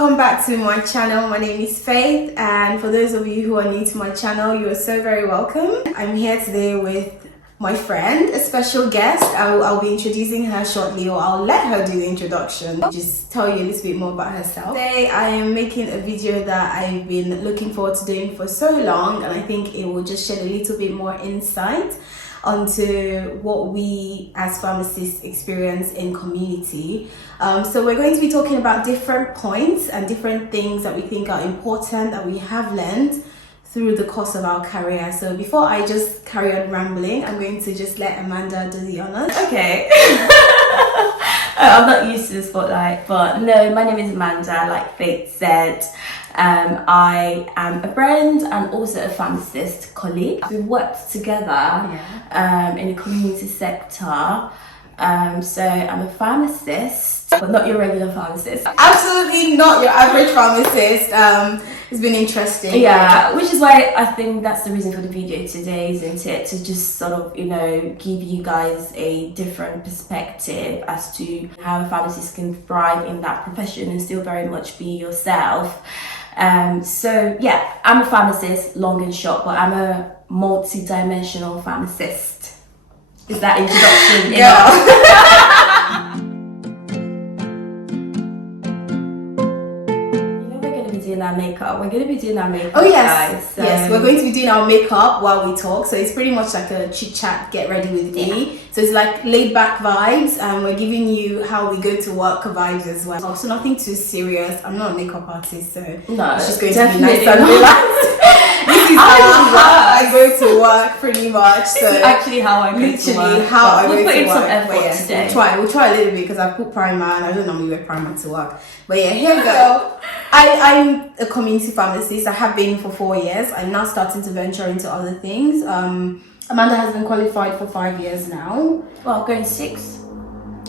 welcome back to my channel. My name is Faith, and for those of you who are new to my channel, you are so very welcome. I'm here today with my friend, a special guest. I'll be introducing her shortly, or I'll let her do the introduction. Just tell you a little bit more about herself. Today I am making a video that I've been looking forward to doing for so long, and I think it will just shed a little bit more insight onto what we as pharmacists experience in community. So we're going to be talking about different points and different things that we think are important that we have learned through the course of our career. So before I just carry on rambling, I'm going to just let Amanda do the honors. Okay. I'm not used to the spotlight, but no, my name is Amanda, like Faith said. I am a friend and also a pharmacist colleague. We worked together in the community sector. So I'm a pharmacist, but not your regular pharmacist. Absolutely not your average pharmacist. It's been interesting. Yeah, which is why I think that's the reason for the video today, isn't it? To just sort of, give you guys a different perspective as to how a pharmacist can thrive in that profession and still very much be yourself. So yeah, I'm a pharmacist, long and short, but I'm a multi-dimensional pharmacist. Is that introduction enough? Our makeup. We're going to be doing our makeup. Oh yes, guys, so. Yes, we're going to be doing our makeup while we talk. So it's pretty much like a chit chat, get ready with me. So it's like laid back vibes, and we're giving you how we go to work vibes as well. So nothing too serious. I'm not a makeup artist, so no, it's just going to be nice and relaxed. This is how I go to work, pretty much. So this is actually how I go to work. Literally how I go to work. We'll put in some effort today. We'll try a little bit because I put primer, and I don't normally wear primer to work. But yeah, here we go. I'm a community pharmacist. I have been for 4 years. I'm now starting to venture into other things. Amanda has been qualified for 5 years now. Well, going 6.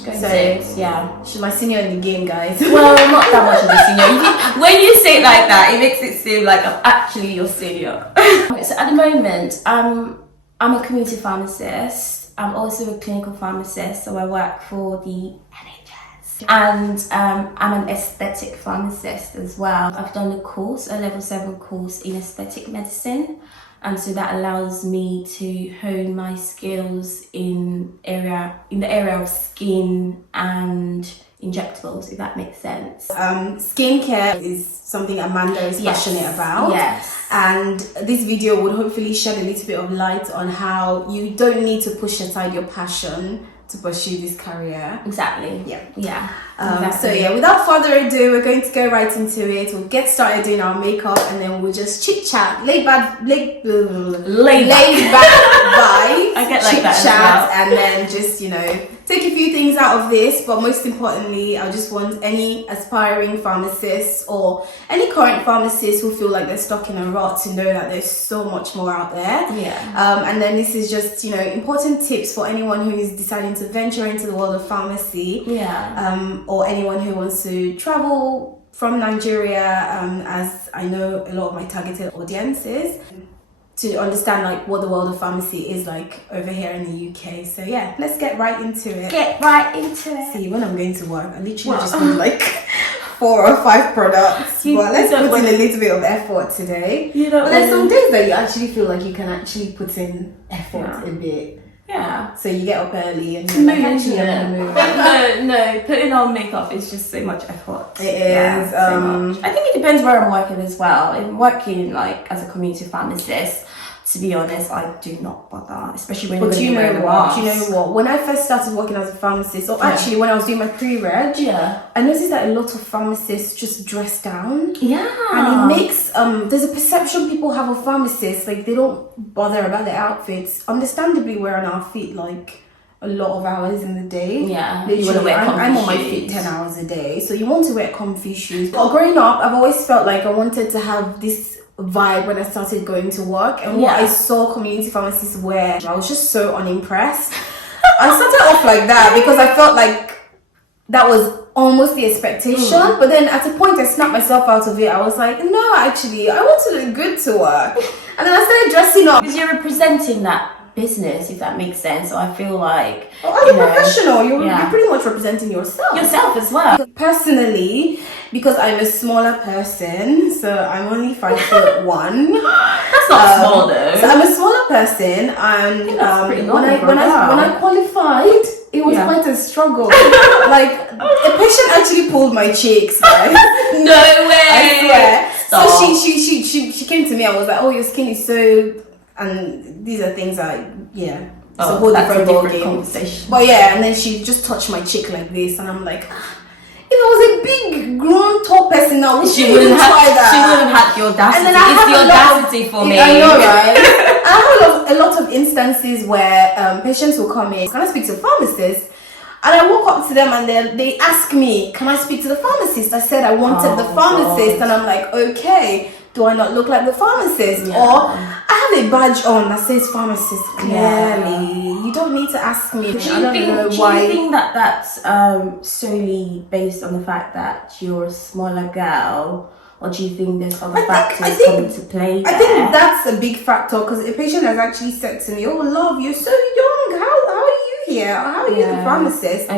Going 6, yeah. She's my senior in the game, guys. Well, not that much of a senior. When you say it like that, it makes it seem like I'm actually your senior. So at the moment, I'm a community pharmacist. I'm also a clinical pharmacist, so I work for the NHS. And I'm an aesthetic pharmacist as well. I've done a level 7 course in aesthetic medicine. So that allows me to hone my skills in the area of skin and injectables, if that makes sense. Skincare is something Amanda is passionate about. Yes. And this video would hopefully shed a little bit of light on how you don't need to push aside your passion to pursue this career. Exactly. Yeah. Exactly. So yeah, without further ado, we're going to go right into it. We'll get started doing our makeup, and then we'll just chit chat, laid back vibes. I get like chit that chat, as well. and then just take a few things out of this. But most importantly, I just want any aspiring pharmacists or any current pharmacists who feel like they're stuck in a rut to know that there's so much more out there. Yeah. And then this is just important tips for anyone who is deciding to venture into the world of pharmacy. Yeah. Or anyone who wants to travel from Nigeria, as I know a lot of my targeted audience is, to understand like what the world of pharmacy is like over here in the UK. So yeah, let's get right into it. See, when I'm going to work, I literally just need like 4 or 5 products. But let's put in a little bit of effort today. But there's some days that you actually feel like you can actually put in effort a bit. Yeah. So you get up early and you're like, actually I'm gonna move. No, putting on makeup is just so much effort. It is. So much. I think it depends where I'm working as well. If I'm working like as a community pharmacist, to be honest, I do not bother, especially when you're Do you know what? When I first started working as a pharmacist, or actually when I was doing my pre-reg, I noticed that a lot of pharmacists just dress down. Yeah. And it makes there's a perception people have of pharmacists, like they don't bother about their outfits. Understandably, we're on our feet like a lot of hours in the day. Yeah. Literally, I'm on my feet 10 hours a day. So you want to wear comfy shoes. But growing up, I've always felt like I wanted to have this vibe when I started going to work, and what I saw community pharmacists wear, I was just so unimpressed. I started off like that because I felt like that was almost the expectation, but then at a point I snapped myself out of it. I was like, no, actually I want to look good to work, and then I started dressing up because you're representing that business, if that makes sense. So I feel like as a professional, you're pretty much representing yourself as well. Personally, because I'm a smaller person, so I'm only 5'1". That's not small though. So I'm a smaller person, and when I qualified, it was quite a struggle. Like a patient actually pulled my cheeks, guys. No way. I swear. Stop. So she came to me and was like, "Oh, your skin is so," and these are things it's a whole different ballgame. Conversation. But yeah, and then she just touched my cheek like this, and I'm like, if I was a big, grown, tall person now, she wouldn't have had the audacity. And then I it's the audacity for me. I know, right? I have a lot of instances where patients will come in. Can I speak to a pharmacist? And I walk up to them and they ask me, can I speak to the pharmacist? I said I wanted the pharmacist, and I'm like, okay. Do I not look like the pharmacist? Yeah. Or I have a badge on that says pharmacist clearly. You don't need to ask me. Do you think that that's solely based on the fact that you're a smaller girl, or do you think there's other factors coming to play there? I think that's a big factor, because a patient has actually said to me, "Oh, love, you're so young. How are you here? How are you the pharmacist?"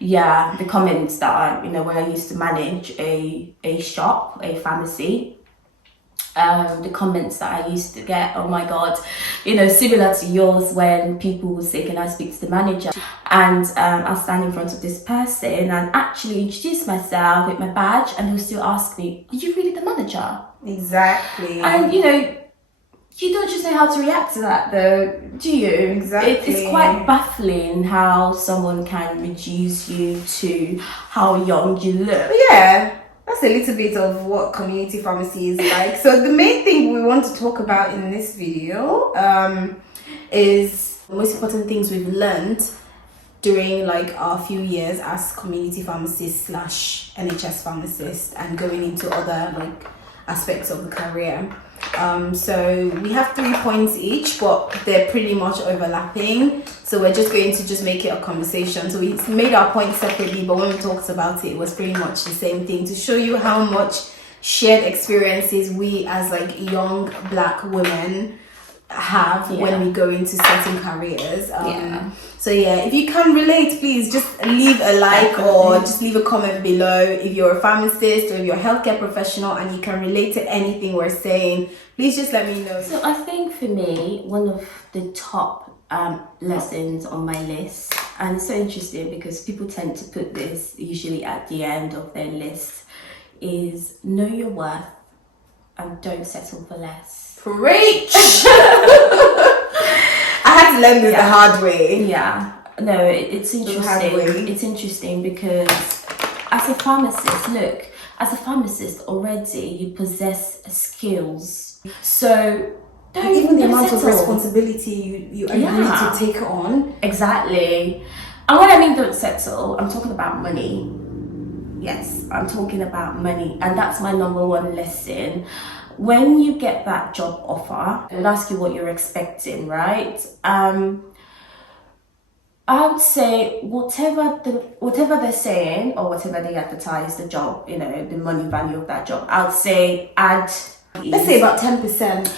Yeah, the comments that when I used to manage a shop, a pharmacy. The comments that I used to get, oh my god, similar to yours, when people would say, can I speak to the manager? And I'll stand in front of this person and actually introduce myself with my badge, and he'll still ask me, are you really the manager? Exactly. And you don't just know how to react to that though, do you? Exactly. It's quite baffling how someone can reduce you to how young you look. Yeah. That's a little bit of what community pharmacy is like. So the main thing we want to talk about in this video is the most important things we've learned during our few years as community pharmacists / NHS pharmacists, and going into other aspects of the career. So we have 3 points each, but they're pretty much overlapping. So we're just going to make it a conversation. So we made our points separately, but when we talked about it, it was pretty much the same thing, to show you how much shared experiences we as young Black women have when we go into certain careers. So if you can relate, please just leave a like or just leave a comment below. If you're a pharmacist or if you're a healthcare professional and you can relate to anything we're saying, please just let me know. So I think for me, one of the top lessons on my list, and it's so interesting because people tend to put this usually at the end of their list, is know your worth and don't settle for less. Preach! I had to learn this the hard way. Yeah. No, it's interesting. It's interesting because as a pharmacist already you possess skills. So even the amount of responsibility you need to take on. Exactly. And when I mean don't settle, I'm talking about money. Yes, I'm talking about money, and that's my number one lesson. When you get that job offer, they'll ask you what you're expecting, right? I would say whatever they're saying or whatever they advertise the job, the money value of that job, I would say let's say about 10%.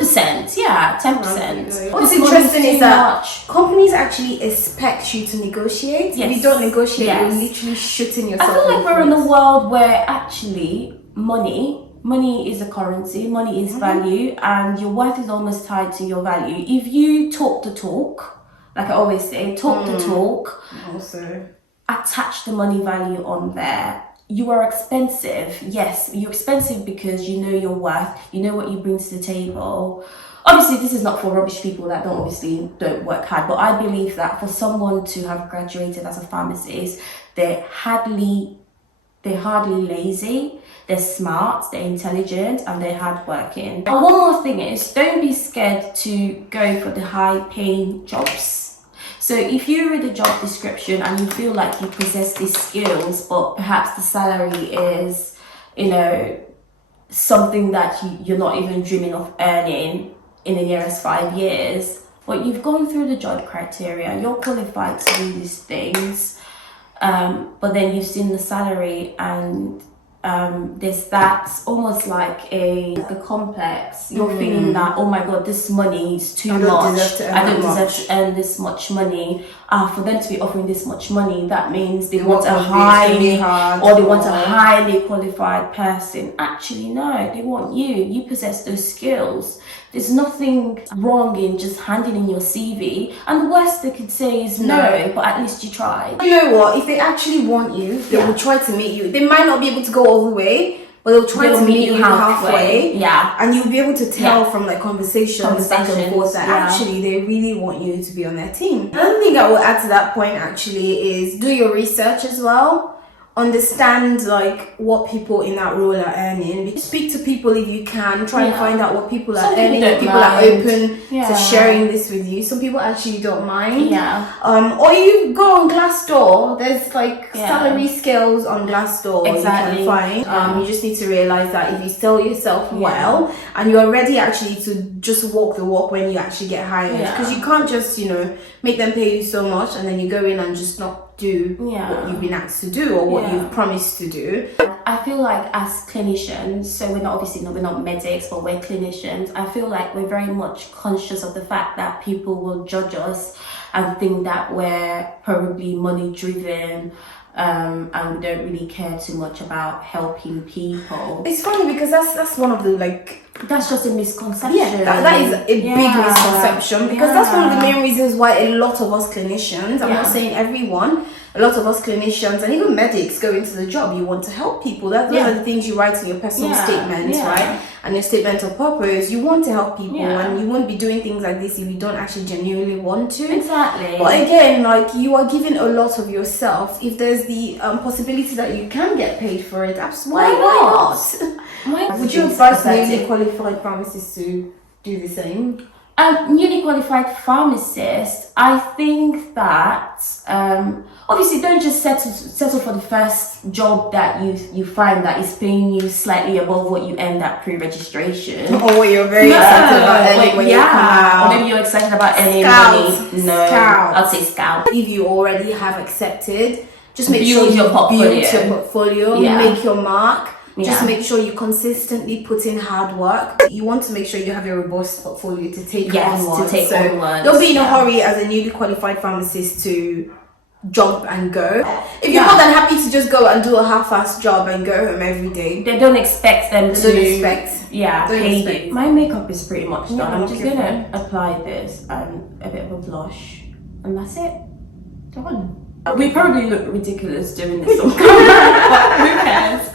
10%, yeah, 10%. What's interesting is that companies actually expect you to negotiate. Yes. If you don't negotiate, you're literally shooting yourself. I feel like we're in a world where actually money is a currency, money is value, and your worth is almost tied to your value. If you talk the talk, like I always say, talk the talk, also attach the money value on there. You are expensive. Yes, you're expensive because you know your worth, you know what you bring to the table. Obviously, this is not for rubbish people that don't work hard, but I believe that for someone to have graduated as a pharmacist, they're hardly lazy. They're smart, they're intelligent, and they're hardworking. And one more thing is, don't be scared to go for the high-paying jobs. So if you read the job description and you feel like you possess these skills, but perhaps the salary is, something that you're not even dreaming of earning in the nearest 5 years, but you've gone through the job criteria, you're qualified to do these things, but then you've seen the salary and there's that almost like a complex. You're feeling that, oh my god, this money is too much. I don't deserve to earn this much money. For them to be offering this much money, that means they want a highly qualified person. Actually, no, they want you. You possess those skills. There's nothing wrong in just handing in your CV, and the worst they could say is no, but at least you tried. You know what? If they actually want you, they will try to meet you. They might not be able to go all the way, but they'll try to meet you halfway. Yeah. And you'll be able to tell from like conversations back and forth that actually they really want you to be on their team. Another thing I will add to that point actually is do your research as well. Understand like what people in that role are earning. Speak to people if you can. Try and find out what people are earning. If people are open to sharing this with you. Some people actually don't mind. Or you go on Glassdoor. There's like salary scales on Glassdoor you can find. You just need to realize that if you sell yourself well and you are ready actually to just walk the walk when you actually get hired, because you can't just make them pay you so much and then you go in and just not do what you've been asked to do or what you've promised to do. I feel like as clinicians, so we're not medics, but we're clinicians, I feel like we're very much conscious of the fact that people will judge us and think that we're probably money driven, and we don't really care too much about helping people. It's funny because that's one of the that's just a misconception. That is a big misconception, because that's one of the main reasons why a lot of us clinicians, I'm not saying everyone, a lot of us clinicians and even medics go into the job. You want to help people. Those are the things you write in your personal statements, right? And your statement of purpose. You want to help people, and you won't be doing things like this if you don't actually genuinely want to. Exactly. But again, like, you are giving a lot of yourself. If there's the possibility that you can get paid for it, why not? Would you advise newly qualified pharmacists to do the same? Newly qualified pharmacist, I think that obviously don't just settle for the first job that you find that is paying you slightly above what you earned at pre-registration. Or what you're very excited about earning when you come out. Or maybe you're excited about earning money. No, I'd say scout. If you already have accepted, just make build sure you your portfolio. build your portfolio, make your mark. Just make sure you consistently put in hard work. You want to make sure you have a robust portfolio to take onwards. Don't be in a hurry as a newly qualified pharmacist to jump and go. If you're more than happy to just go and do a half-assed job and go home every day, they don't expect them to pay you. My makeup is pretty much done. I'm just gonna apply this and a bit of a blush, and that's it. Done. We probably look ridiculous doing this on camera, but who cares?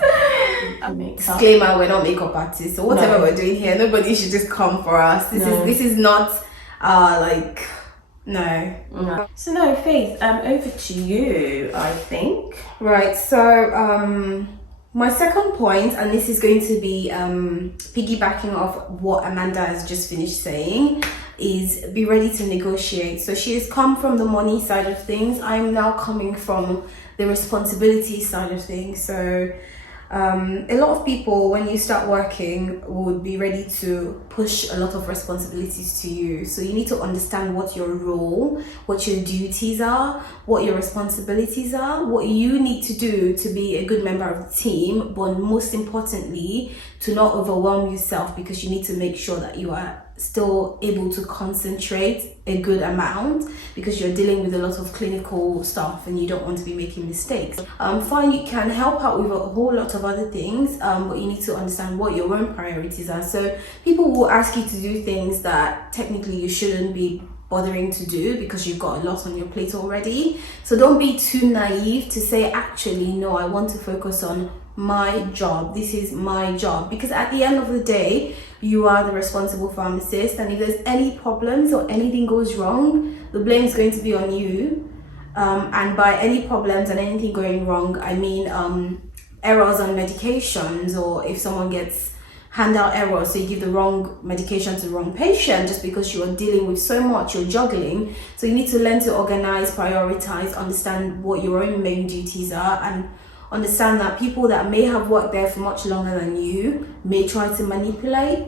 Disclaimer: we're not makeup artists, so whatever we're doing here, nobody should just come for us. This is not no. So no, Faith, over to you, I think. Right, so my second point, and this is going to be piggybacking off what Amanda has just finished saying, is be ready to negotiate. So she has come from the money side of things. I'm now coming from the responsibility side of things. So a lot of people, when you start working, would be ready to push a lot of responsibilities to you. So you need to understand what your role, what your duties are, what your responsibilities are, what you need to do to be a good member of the team, but most importantly, to not overwhelm yourself, because you need to make sure that you are still able to concentrate a good amount, because you're dealing with a lot of clinical stuff and you don't want to be making mistakes. Fine, you can help out with a whole lot of other things, but you need to understand what your own priorities are. So people will ask you to do things that technically you shouldn't be bothering to do because you've got a lot on your plate already. So don't be too naive to say, actually, no, I want to focus on my job. This is my job, because at the end of the day, you are the responsible pharmacist, and if there's any problems or anything goes wrong, the blame is going to be on you. And by any problems and anything going wrong, I mean errors on medications, or if someone gets handout errors, so you give the wrong medication to the wrong patient just because you are dealing with so much, you're juggling. So you need to learn to organize, prioritize, understand what your own main duties are, and understand that people that may have worked there for much longer than you may try to manipulate,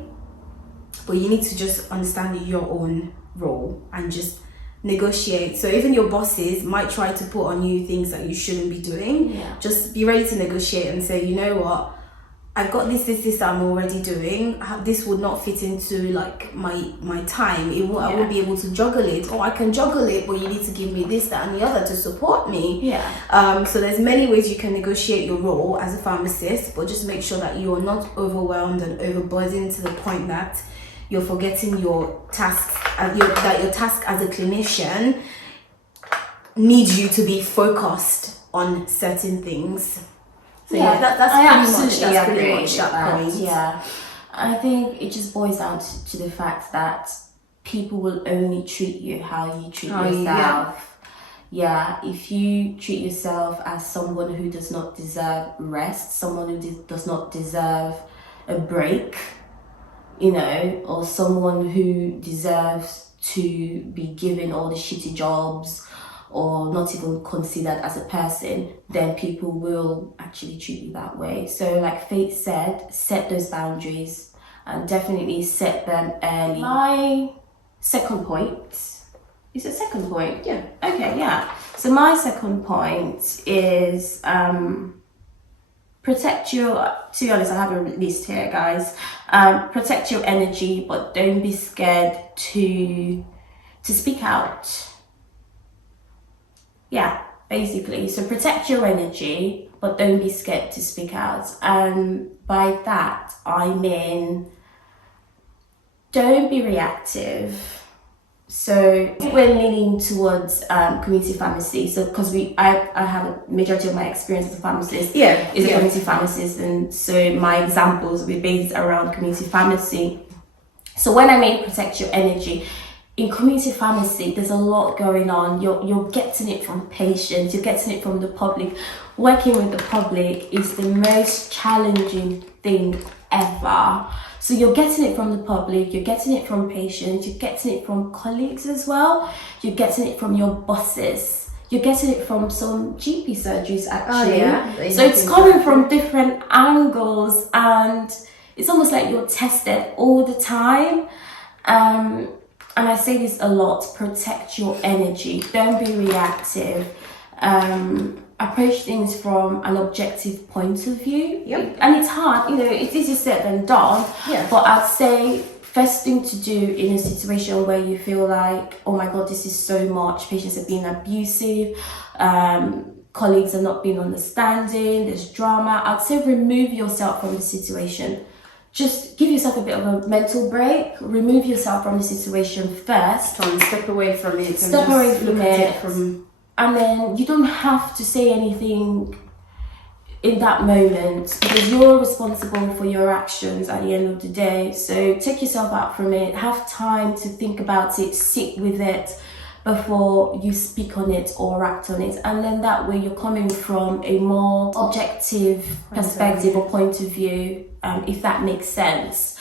but you need to just understand your own role and just negotiate. So even your bosses might try to put on you things that you shouldn't be doing. Just be ready to negotiate and say, you know what, I've got this that I'm already doing. This would not fit into like my time. I won't be able to juggle it, or I can juggle it, but you need to give me this, that, and the other to support me. So there's many ways you can negotiate your role as a pharmacist, but just make sure that you are not overwhelmed and overburdened to the point that you're forgetting your tasks. That your task as a clinician needs you to be focused on certain things. So that's pretty much that point. Yeah, I think it just boils down to the fact that people will only treat you how you treat yourself. If you treat yourself as someone who does not deserve rest, someone who does not deserve a break, or someone who deserves to be given all the shitty jobs or not even considered as a person, then people will actually treat you that way. So like Faith said, set those boundaries and definitely set them early. My second point, is it second point? Yeah. Okay, yeah. So my second point is protect your, to be honest, I have a list here, guys. Protect your energy, but don't be scared to speak out. Yeah, basically. So protect your energy, but don't be scared to speak out. And by that, I mean, don't be reactive. So we're leaning towards community pharmacy. So because I have a majority of my experience as a pharmacist is a community pharmacist, and so my examples will be based around community pharmacy. So when I mean protect your energy, in community pharmacy, there's a lot going on. You're getting it from patients, you're getting it from the public. Working with the public is the most challenging thing ever. So you're getting it from the public, you're getting it from patients, you're getting it from colleagues as well, you're getting it from your bosses, you're getting it from some GP surgeries actually. So it's coming from different angles, and it's almost like you're tested all the time. And I say this a lot, protect your energy, don't be reactive. Approach things from an objective point of view. And it's hard, it's easier said than done. But I'd say first thing to do in a situation where you feel like, oh my God, this is so much, patients are being abusive, colleagues are not being understanding, there's drama, I'd say remove yourself from the situation. Just give yourself a bit of a mental break, remove yourself from the situation first. Step away from it. Step away from it. And then you don't have to say anything in that moment because you're responsible for your actions at the end of the day. So take yourself out from it, have time to think about it, sit with it before you speak on it or act on it. And then that way you're coming from a more objective perspective or point of view, if that makes sense.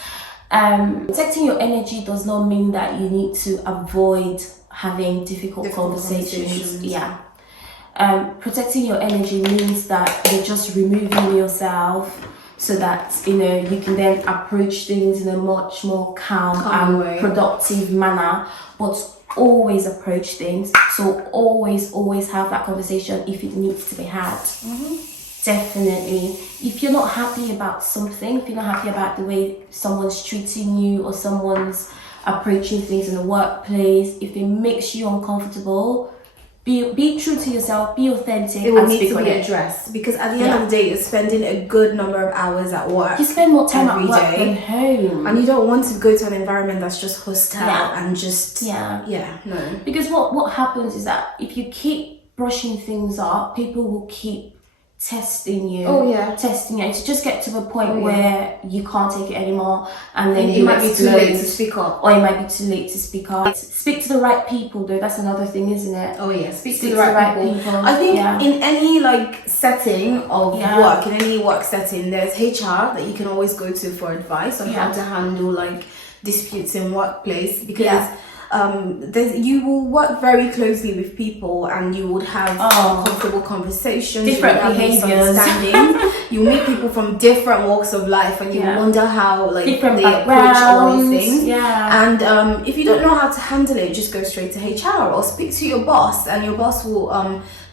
Protecting your energy does not mean that you need to avoid having difficult conversations. Protecting your energy means that you're just removing yourself so that you can then approach things in a much more calm and productive manner, but always approach things. So always have that conversation if it needs to be had. Definitely. If you're not happy about something, if you're not happy about the way someone's treating you or someone's approaching things in the workplace, if it makes you uncomfortable, be true to yourself, be authentic. It will need to be addressed because at the end of the day, you're spending a good number of hours at work. You spend more time at work than home, and you don't want to go to an environment that's just hostile and just no. Because what happens is that if you keep brushing things up, people will keep testing you. Testing you to just get to a point where you can't take it anymore, and then it might be too late to speak up, or it might be too late to speak up. Speak to the right people though, that's another thing, isn't it? Speak to the right people. I think in any setting of work, in any work setting, there's HR that you can always go to for advice on how to handle disputes in workplace, because you will work very closely with people, and you would have uncomfortable conversations, different you behaviors. You meet people from different walks of life, and you wonder how like different they approach all these things. Yeah. And if you don't know how to handle it, just go straight to HR or speak to your boss, and your boss will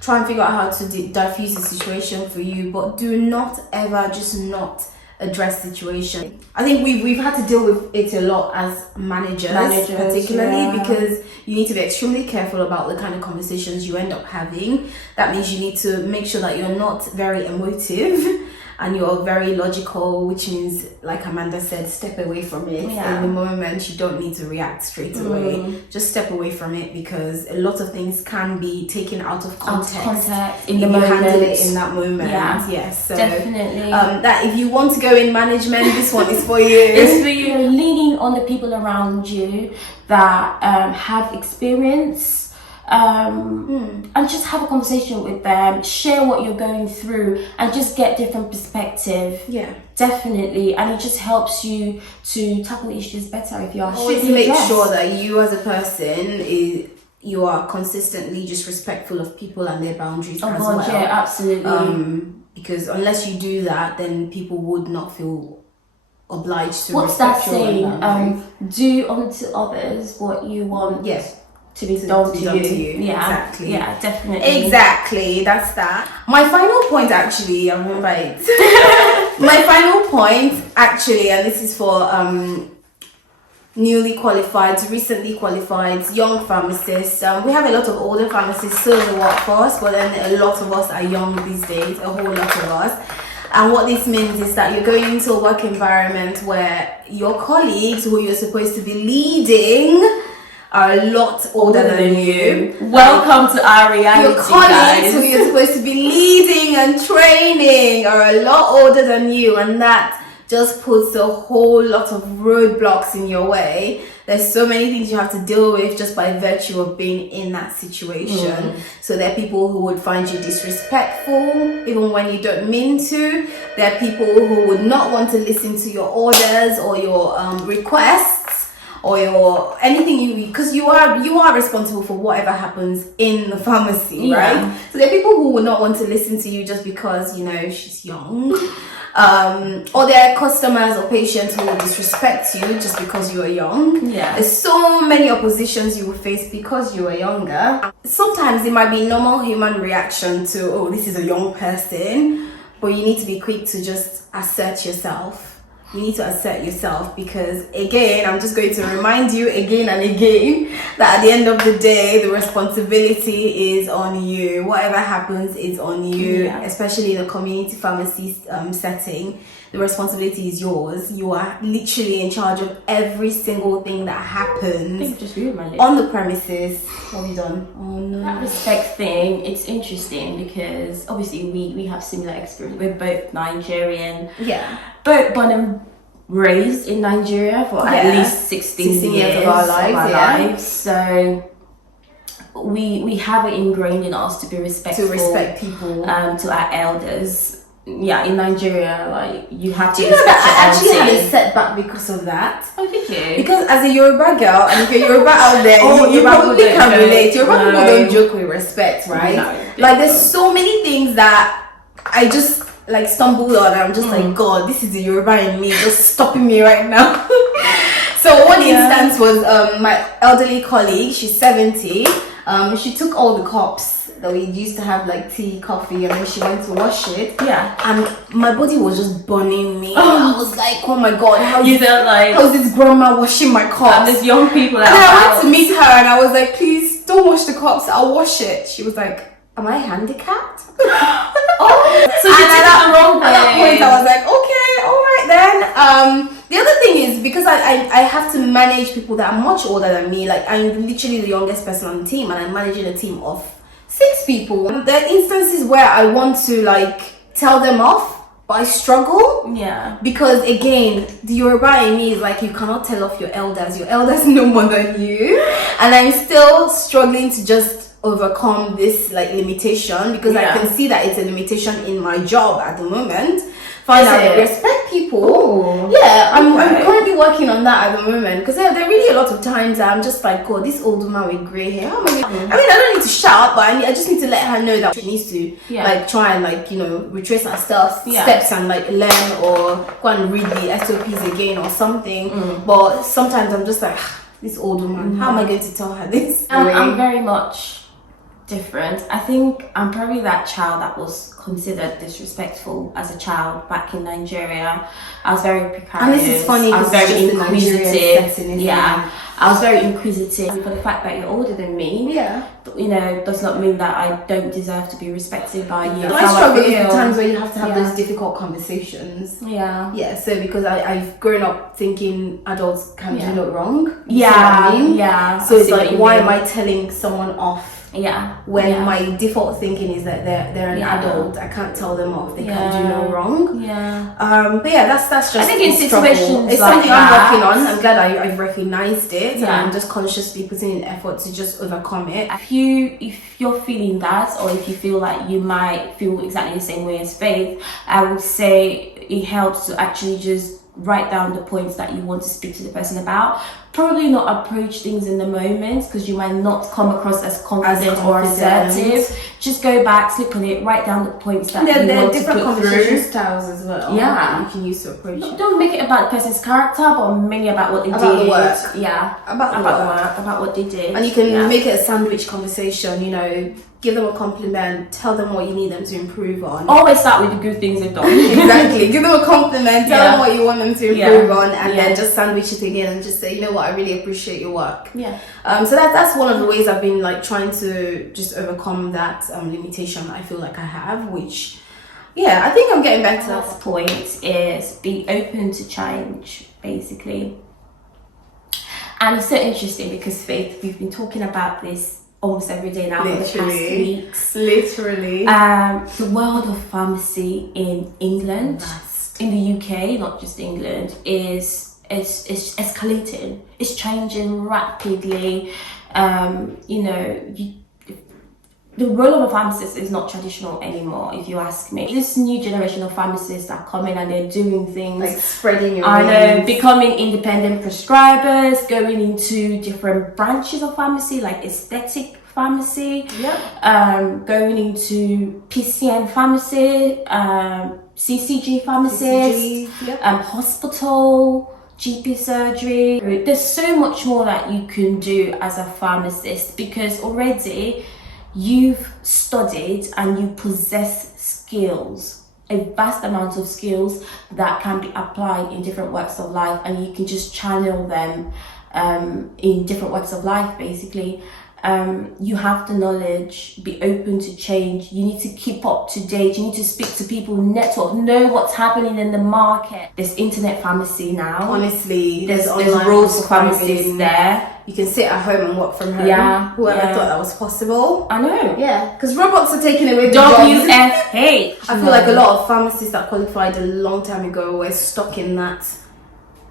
try and figure out how to diffuse the situation for you. But do not ever just not address situation. I think we've had to deal with it a lot as managers particularly, because you need to be extremely careful about the kind of conversations you end up having. That means you need to make sure that you're not very emotive and you're very logical, which means, like Amanda said, step away from it. In the moment, you don't need to react straight away. Just step away from it, because a lot of things can be taken out of context in the moment. You handle it in that moment. Yes, so definitely. That if you want to go in management, this one is for you. It's for you. Leaning on the people around you that have experience. And just have a conversation with them, share what you're going through, and just get different perspective. Definitely. And it just helps you to tackle issues better if you are always make sure that you as a person you are consistently just respectful of people and their boundaries as well. Absolutely. Because unless you do that, then people would not feel obliged to What's that respect your saying? Do unto others what you want to be done to you. Exactly. Yeah, definitely. Exactly. That's that. My final point, actually, I remember it. My final point, actually, and this is for newly qualified, recently qualified young pharmacists. We have a lot of older pharmacists still in the workforce, but then a lot of us are young these days, a whole lot of us. And what this means is that you're going into a work environment where your colleagues, who you're supposed to be leading, are a lot older than you. Welcome to our reality. Your colleagues, guys, who you're supposed to be leading and training, are a lot older than you, and that just puts a whole lot of roadblocks in your way. There's so many things you have to deal with just by virtue of being in that situation. So there are people who would find you disrespectful even when you don't mean to. There are people who would not want to listen to your orders or your requests or your anything, because you are responsible for whatever happens in the pharmacy, right? So there are people who would not want to listen to you just because she's young. Or there are customers or patients who will disrespect you just because you are young. There's so many oppositions you will face because you are younger. Sometimes it might be normal human reaction to, oh, this is a young person, but you need to be quick to just assert yourself. You need to assert yourself, because again, I'm just going to remind you again and again that at the end of the day, the responsibility is on you. Whatever happens is on you, especially in a community pharmacy setting. The responsibility is yours. You are literally in charge of every single thing that happens on the premises. What have you done? Oh no. That respect thing, it's interesting because obviously we have similar experience. We're both Nigerian. Both born and raised in Nigeria for at least 16 years of our lives. So we have it ingrained in us to be respectful, to respect people, to our elders. In Nigeria, like, you have to. Do you know that I actually had a setback because of that? Oh, did you? Because as a Yoruba girl, and if you're Yoruba out there, you probably can relate. Yoruba people don't joke with respect, right? Like, there's so many things that I just like stumbled on, and I'm just like, God, this is the Yoruba in me just stopping me right now. So one instance was my elderly colleague. She's 70. She took all the cups that we used to have, like tea, coffee, and then she went to wash it. And my body was just burning me. I was like, oh my God, how's this grandma washing my cups? And there's young people out. And I went to meet her, and I was like, please don't wash the cups, I'll wash it. She was like, am I handicapped? So she did it the wrong way. At that point, I was like, okay, all right then. The other thing is, because I have to manage people that are much older than me. Like, I'm literally the youngest person on the team, and I'm managing a team of 6 people. There are instances where I want to like tell them off, but I struggle. Because again, the Yoruba in me is like, you cannot tell off your elders. Your elders know more than you, and I'm still struggling to just overcome this like limitation, because I can see that it's a limitation in my job at the moment. Find out the respect people. Ooh. Yeah, I'm Okay. currently working on that at the moment because there are really a lot of times that I'm just like, God, this old woman with grey hair. How am I gonna-" I mean, I don't need to shout, but I just need to let her know that she needs to like try and like, you know, retrace her steps and like learn or go and read the SOPs again or something. But sometimes I'm just like, this old woman, how am I going to tell her this? I'm very much different. I think I'm probably that child that was considered disrespectful as a child back in Nigeria. I was very precarious. And this is funny I was because very it's just inquisitive. setting, Yeah, I was very inquisitive. And for the fact that you're older than me, you know, does not mean that I don't deserve to be respected by you. I struggle with the times where you have to have those difficult conversations. Yeah. So because I've grown up thinking adults can do no wrong. You see Yeah. what I mean? Yeah. So it's like, why am I telling someone off? Yeah. When my default thinking is that they're an adult, I can't tell them off. They can't do no wrong. Yeah. But yeah, that's just. I think in a struggle. situations it's like something that, I'm working on. I'm glad I've recognized it, and Yeah. I'm just consciously putting in effort to just overcome it. If you're feeling that, or if you feel like you might feel exactly the same way as Faith, I would say it helps to actually just write down the points that you want to speak to the person about. Probably not approach things in the moment because you might not come across as confident or assertive. Just go back, sleep on it, write down the points that you There are want to different put conversation through. styles as well. Yeah. that you can use to approach it. Don't make it about the person's character, but mainly about what they About did. the work. Yeah. About the work. About what they did. And you can make it a sandwich conversation, you know, give them a compliment, tell them what you need them to improve on. Always start with the good things they've done. Exactly. Give them a compliment, tell them what you want them to improve on, and then just sandwich it again and just say, you know what, I really appreciate your work. Yeah. So that's one of the ways I've been like trying to just overcome that limitation I feel like I have, which I think I'm getting better. Last point is be open to change, basically. And it's so interesting because Faith, we've been talking about this almost every day now for the past weeks. Literally. The world of pharmacy in England, in the UK, not just England, is escalating. It's changing rapidly. You know, the role of a pharmacist is not traditional anymore, if you ask me. This new generation of pharmacists are coming and they're doing things like spreading your wings. Becoming independent prescribers, going into different branches of pharmacy like aesthetic pharmacy, going into PCN pharmacy, CCG pharmacist, hospital, GP surgery. There's so much more that you can do as a pharmacist because already you've studied and you possess skills, a vast amount of skills that can be applied in different walks of life, and you can just channel them in different walks of life, basically. You have the knowledge, be open to change. You need to keep up to date. You need to speak to people, network, know what's happening in the market. There's internet pharmacy now. Honestly, there's roles for pharmacists there. You can sit at home and work from home. Whoever thought that was possible. I know. Yeah, because robots are taking away the jobs. WFH. I feel like a lot of pharmacists that qualified a long time ago were stuck in that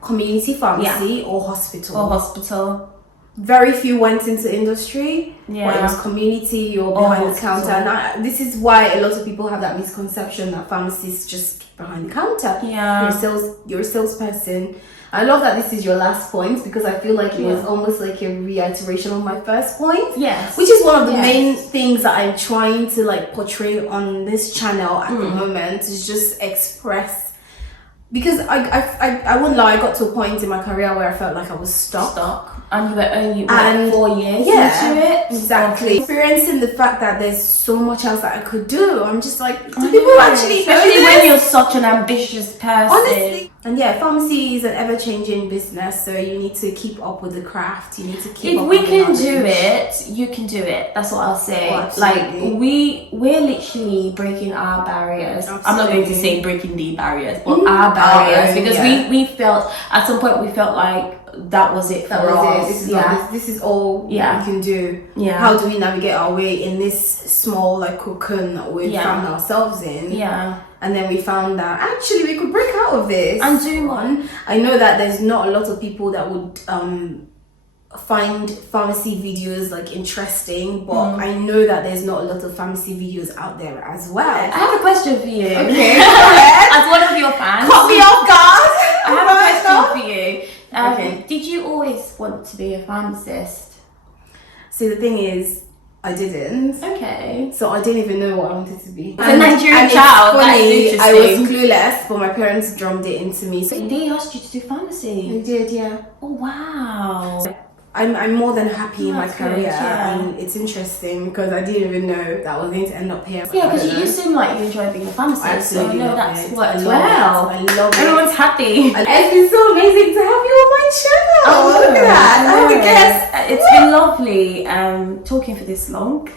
community pharmacy or hospital. Very few went into industry, where it was community or behind the counter. And this is why a lot of people have that misconception that pharmacists just behind the counter. Yeah. You're a salesperson. I love that this is your last point because I feel like it was almost like a reiteration of my first point. Yes. Which is one of the main things that I'm trying to like portray on this channel at the moment, is just express. Because I won't lie, I got to a point in my career where I felt like I was stuck. And you were only 4 years into it. Exactly. Experiencing the fact that there's so much else that I could do. I'm just like, do people actually know Especially this? when you're such an ambitious person. Honestly. And pharmacy is an ever-changing business, so you need to keep up with the craft. You need to keep up If we with can the do knowledge. it, you can do it. That's what I'll say. Oh, absolutely. Like we're literally breaking our barriers. Absolutely. I'm not going to say breaking the barriers, but our barriers, because we felt at some point we felt like that was it for us. This is all we can do. Yeah. How do we navigate our way in this small like cocoon that we found ourselves in? Yeah. And then we found that actually we could break out of this and do one. I know that there's not a lot of people that would find pharmacy videos like interesting, but I know that there's not a lot of pharmacy videos out there as well. I have a question for you. Okay. As one of your fans. Cut me off, to be a pharmacist? See, the thing is, I didn't. Okay. So I didn't even know what I wanted to be. As a Nigerian it's child, funny, that's I was interesting. clueless, but my parents drummed it into me. So They asked you to do pharmacy? they did, yeah. Oh, wow. I'm more than happy in my That's good, career, yeah. and it's interesting because I didn't even know that I was going to end up here. Yeah, I because don't you know. seem like you enjoy being a pharmacist. Absolutely so I know love that's it. worked I love well. it. I love it. Everyone's happy. It's been so amazing to have you on my channel. Oh, Look at that. I have a guest. It's been lovely talking for this long.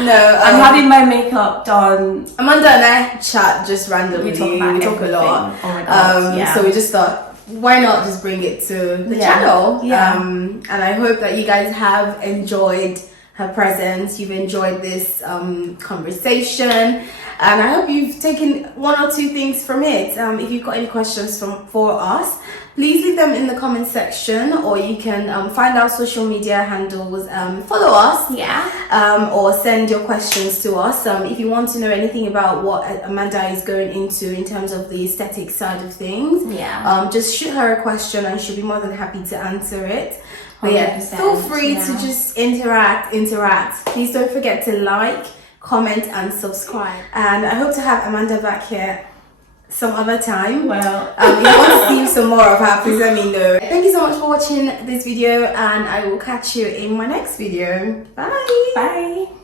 No, I'm having my makeup done. Amanda and I chat just randomly. We talk about a lot. everything. Oh my God, yeah. So we just thought, why not just bring it to the Yeah. channel? Yeah. And I hope that you guys have enjoyed her presence. You've enjoyed this conversation, and I hope you've taken one or two things from it. If you've got any questions for us, please leave them in the comment section, or you can find our social media handles, follow us, or send your questions to us. If you want to know anything about what Amanda is going into in terms of the aesthetic side of things, just shoot her a question and she'll be more than happy to answer it. But yeah, 100%, feel free to just interact. Please don't forget to like, comment and subscribe. And I hope to have Amanda back here some other time. Well, If you want to see some more of her, please let me know. Thank you so much for watching this video, and I will catch you in my next video. Bye. bye.